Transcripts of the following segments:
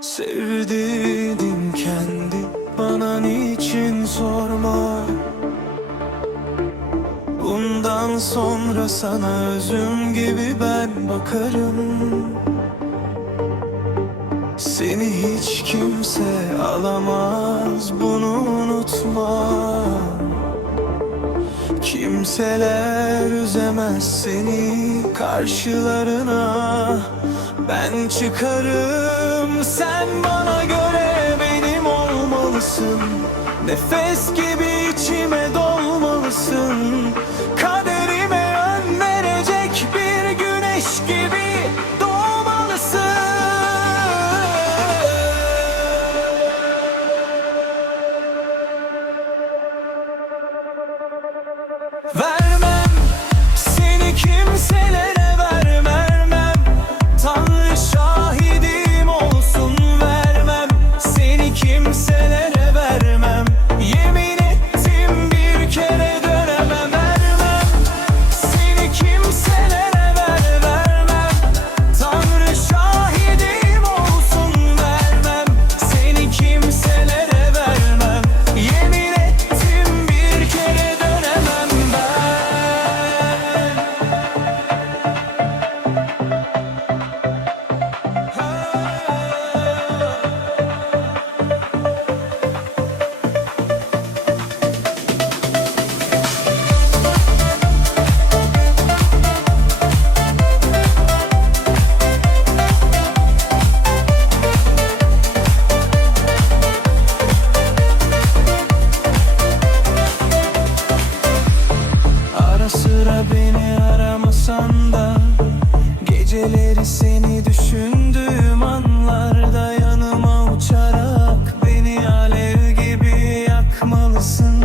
Sevdiğin kendi bana niçin sorma? Bundan sonra sana özüm gibi ben bakarım. Seni hiç kimse alamaz bunu unutma. Kimseler üzemez seni karşılarına Ben çıkarım. Sen bana göre benim olmalısın. Nefes gibi içime dolmalısın. Kaderime yön verecek bir güneş gibi doğmalısın. Vermem Seni düşündüğüm Yanıma uçarak beni alev gibi yakmalısın.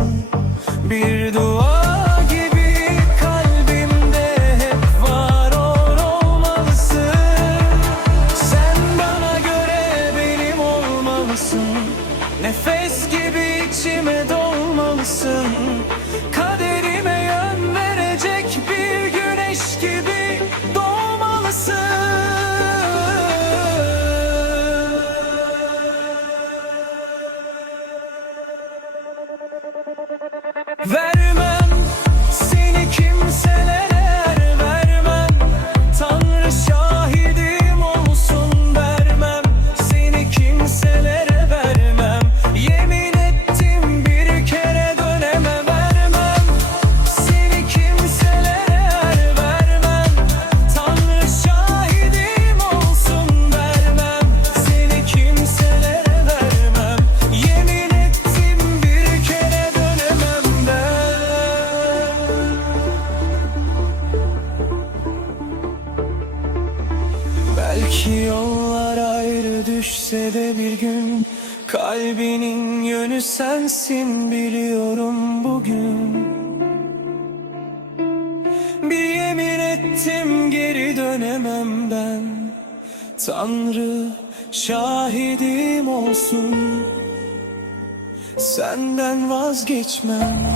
Bir dua gibi kalbimde hep var ol olmalısın. Sen bana göre benim olmalısın. Nefes gibi içime dolmalısın Belki yollar ayrı düşse de bir gün Kalbinin yönü sensin biliyorum bugün. Bir yemin ettim geri dönemem ben. Tanrı şahidim olsun. Senden vazgeçmem